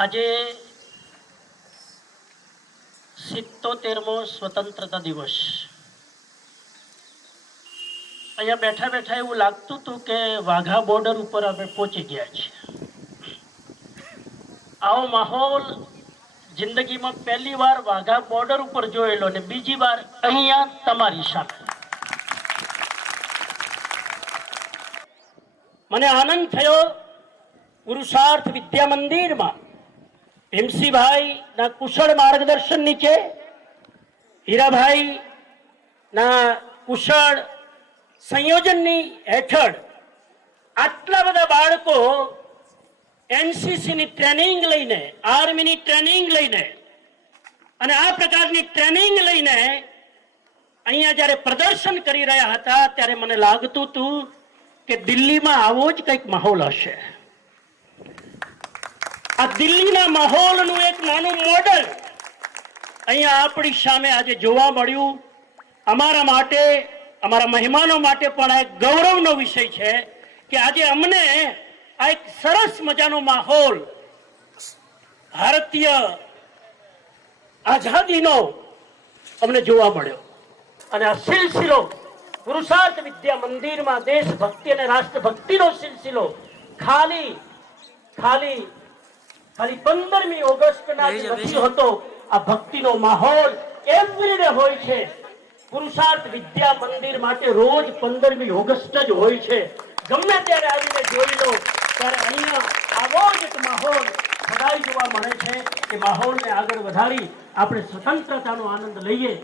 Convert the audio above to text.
આજે સિત્તોતેરમો સ્વતંત્રતા દિવસ. અહીંયા બેઠા બેઠા એવું લાગતું હતું કે વાઘા બોર્ડર ઉપર આપણે પહોંચી ગયા છીએ. આવો માહોલ જિંદગીમાં પહેલી વાર વાઘા બોર્ડર ઉપર જોયેલો ને બીજી વાર અહીંયા તમારી સામે. મને આનંદ થયો પુરુષાર્થ વિદ્યા મંદિરમાં. ભીમસીભાઈ ના કુશળ માર્ગદર્શન નીચે, હીરાભાઈ ના કુશળ સંયોજનની હેઠળ આટલા બધા બાળકો એનસીસીની ટ્રેનિંગ લઈને, આર્મીની ટ્રેનિંગ લઈને અને આ પ્રકારની ટ્રેનિંગ લઈને અહીંયા જ્યારે પ્રદર્શન કરી રહ્યા હતા, ત્યારે મને લાગતું હતું કે દિલ્હીમાં આવો જ કંઈક માહોલ હશે. આ દિલ્હીના માહોલનું એક નાનું મોડલ અહીંયા આપણી સામે આજે જોવા મળ્યું. અમારા માટે, અમારા મહેમાનો માટે પણ આ એક ગૌરવનો વિષય છે કે આજે અમને આ એક સરસ મજાનો માહોલ ભારતીય આઝાદીનો અમને જોવા મળ્યો. અને આ સિલસિલો પુરુષાર્થ વિદ્યા મંદિરમાં દેશભક્તિ અને રાષ્ટ્રભક્તિનો સિલસિલો ખાલી ખાલી ખાલી પંદરમી ઓગસ્ટના જે નથી હતો આ ભક્તિનો માહોલ એવરીડે હોય છે? પુરુષાર્થ વિદ્યા મંદિર માટે રોજ પંદરમી ઓગસ્ટ જ હોય છે. ગમે ત્યારે આવીને જોઈ લો ત્યારે અહીંયા આવો જ એક માહોલ સદાય જોવા મળે છે. એ માહોલને આગળ વધારી આપણે સ્વતંત્રતાનો આનંદ લઈએ.